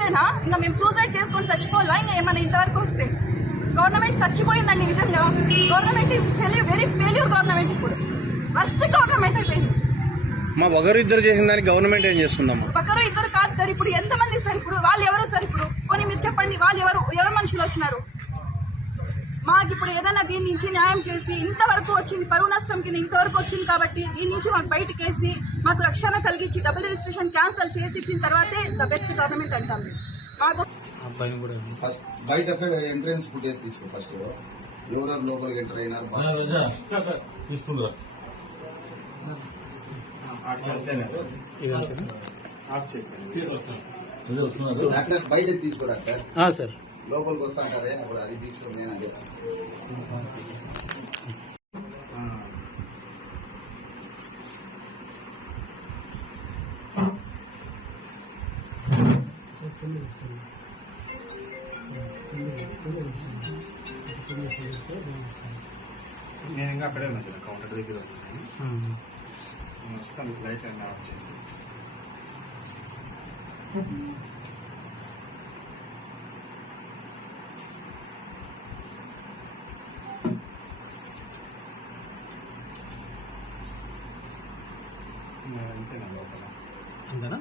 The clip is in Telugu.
ఇంతేనా? ఇంకా మేము సూసైడ్ చేసుకొని చచ్చిపోవాలా? ఇంకా ఏమైనా ఇంతవరకు వస్తే గవర్నమెంట్ చచ్చిపోయిందండి నిజంగా. Government is very failure government. ఇప్పుడు ఫస్ట్ గవర్నమెంట్ అయిపోయింది. మా ఒకరిద్దరు చేసిన దానికి గవర్నమెంట్ ఏం చేస్తుందమ్మా? ఒకరు ఇద్దరు కాదు సార్. ఇప్పుడు ఎంతమంది సార్? ఇప్పుడు వాళ్ళు ఎవరు సార్? ఇప్పుడు కొన్ని మీరు చెప్పండి, వాళ్ళు ఎవరు మనుషులు వచ్చినారు? మాకు ఇప్పుడు ఏదైనా దీని నుంచి న్యాయం చేసి ఇంతవరకు వచ్చింది, పరువు నష్టం కింద ఇంతవరకు వచ్చింది కాబట్టి దీని నుంచి మాకు బయటకేసి మాకు రక్షణ కలిగించి డబుల్ రిజిస్ట్రేషన్ క్యాన్సల్ చేసి ఇచ్చిన తర్వాతే ద బెస్ట్ గవర్నమెంట్ అంటాం. మాకు ఫస్ట్ బయట ఎంట్రన్స్ ఫుడ్ తీసుకో. ఫస్ట్ ఎవరెవరు లోపలికి ఎంటర్ అయినారు తీసుకుందా డాక్టర్ బయట తీసుకో. డాక్టర్ సార్ లోపలికి వస్తా అంటారే, అప్పుడు అది తీసుకో. నేను అదే నేను ఇంకా అక్కడే ఉన్నా కౌంటర్ దగ్గర వస్తాను. లైట్ అన్నీ ఆఫ్ చేసి అంతేనా లోపల అంతేనా.